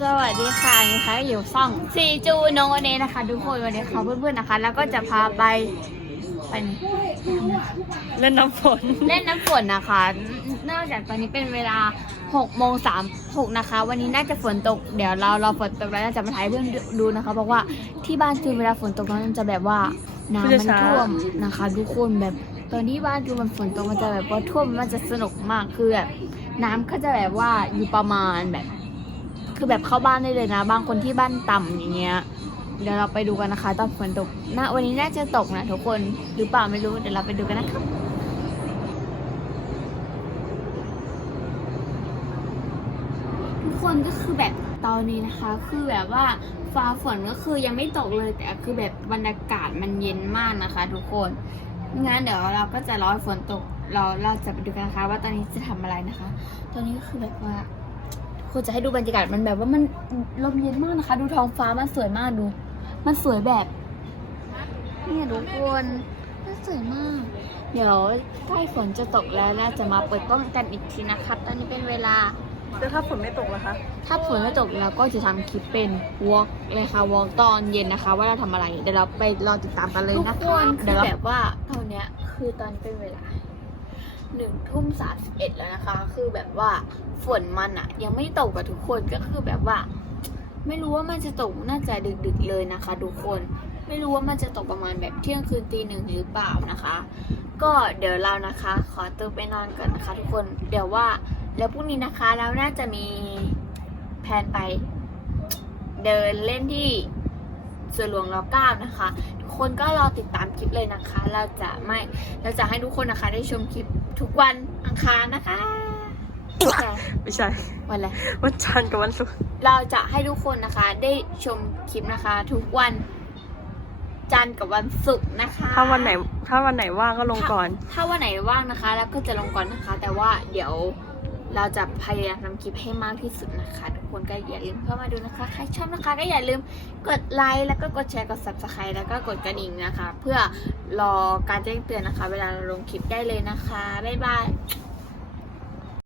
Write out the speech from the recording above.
สวัสดีค่ะนะคะอยู่ช่องซีจูโนเนนะคะ ทุกคนวันนี้เขาเพื่อนๆนะคะ แล้วก็จะพาไปไปเล่นน้ำฝนเล่นน้ำฝนนะคะเนื่องจากตอนนี้เป็นเวลา6โมง36นะคะ วันนี้น่าจะฝนตก เดี๋ยวเราเราฝนตกแล้วน่าจะมาถ่ายให้เพื่อนดูนะคะ เพราะว่าที่บ้านคือเวลาฝนตกมันจะแบบว่าน้ำมันท่วมนะคะทุกคนแบบตอนที่บ้านคือมันฝนตกมันจะแบบว่าท่วมมันจะสนุกมากคือแบบน้ำก็จะแบบว่าอยู่ประมาณแบบ คือแบบเข้าบ้านได้เลยนะ บางคนที่บ้านต่ำอย่างเงี้ย เดี๋ยวเราไปดูกันนะคะตอนฝนตกนะวันนี้น่าจะตกนะทุกคนหรือเปล่าไม่รู้เดี๋ยวเราไปดูกันนะคะทุกคนก็คือแบบตอนนี้นะคะ คือแบบว่าฟ้าฝนก็คือยังไม่ตกเลยแต่คือแบบบรรยากาศมันเย็นมากนะคะ ทุกคนงั้นเดี๋ยวเราก็จะรอให้ฝนตก เราเราจะไปดูกันนะคะ ว่าตอนนี้จะทำอะไรนะคะ ตอนนี้ก็คือแบบว่า คุณจะให้ดูบรรยากาศมันแบบว่ามันลมเย็นมากนะคะ ดูท้องฟ้ามันสวยมากดู มันสวยแบบเนี่ยทุกคนมันสวยมาก เดี๋ยวใกล้ฝนจะตกแล้วน่าจะมาเปิดกล้องกันอีกทีนะครับตอนนี้เป็นเวลาแล้วถ้าฝนไม่ตกล่ะคะ ถ้าฝนไม่ตกเราก็จะทำคลิปเป็นวอล์กเลยค่ะวอล์กตอนเย็นนะคะ ว่าเราทำอะไร เดี๋ยวเราไปรอติดตามกันเลยนะคะทุกคนเดี๋ยวเราแบบว่าตอนเนี้ยคือตอนนี้เป็นเวลา หนึ่งทุ่มสามสิบเอ็ดแล้วนะคะ คือแบบว่าฝนมันอะยังไม่ตกกับทุกคนก็คือแบบว่า ไม่รู้ว่ามันจะตกน่าจะดึกๆเลยนะคะ ทุกคน ไม่รู้ว่ามันจะตกประมาณแบบเที่ยงคืนตีหนึ่งหรือเปล่านะคะ ก็เดี๋ยวเรานะคะ ขอตัวไปนอนก่อนนะคะ ทุกคนเดี๋ยวว่าแล้วพรุ่งนี้นะคะเราน่าจะมีแผนไปเดินเล่นที่ สวนหลวงรอเก้านะคะ ทุกคนก็รอติดตามคลิปเลยนะคะ เราจะไม่เราจะให้ทุกคนนะคะได้ชมคลิปทุกวันอังคารนะคะแต่ไม่ใช่วันอะไรวันจันทร์กับวันศุกร์เราจะให้ทุกคนนะคะได้ชมคลิปนะคะ ทุกวันจันทร์กับวันศุกร์นะคะ ถ้าวันไหนถ้าวันไหนว่างก็ลงก่อน ถ้าวันไหนว่างนะคะ แล้วก็จะลงก่อนนะคะ แต่ว่าเดี๋ยว เราจะพยายามทำคลิปให้มากที่สุดนะคะทุกคนก็อย่าลืมเข้ามาดูนะคะ ใครชอบนะคะก็อย่าลืมกดไลค์แล้วก็กดแชร์กด subscribe แล้วก็กดกระดิ่งนะคะ เพื่อรอการแจ้งเตือนนะคะ เวลาเราลงคลิปได้เลยนะคะบ๊ายบาย